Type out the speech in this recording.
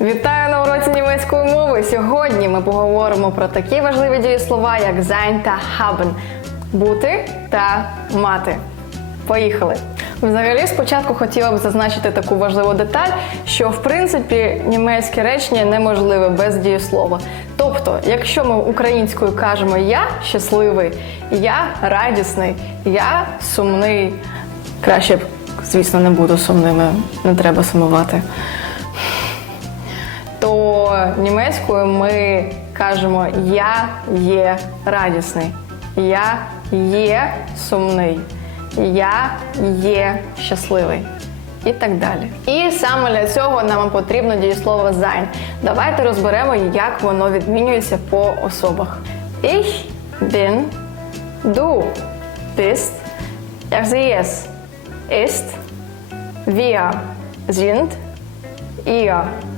Вітаю на уроці німецької мови. Сьогодні ми поговоримо про такі важливі дієслова, як sein та haben – бути та мати. Поїхали! Взагалі, спочатку хотіла б зазначити таку важливу деталь, що в принципі німецьке речення неможливе без дієслова. Тобто, якщо ми українською кажемо я щасливий, я радісний, я сумний. Краще б, звісно, не буду сумними, не треба сумувати то німецькою ми кажемо Я є радісний, я є сумний, я є щасливий. І так далі. І саме для цього нам потрібно дієслово sein. Давайте розберемо, як воно відмінюється по особах. Ich bin, du bist, er sie es ist, wir sind, ihr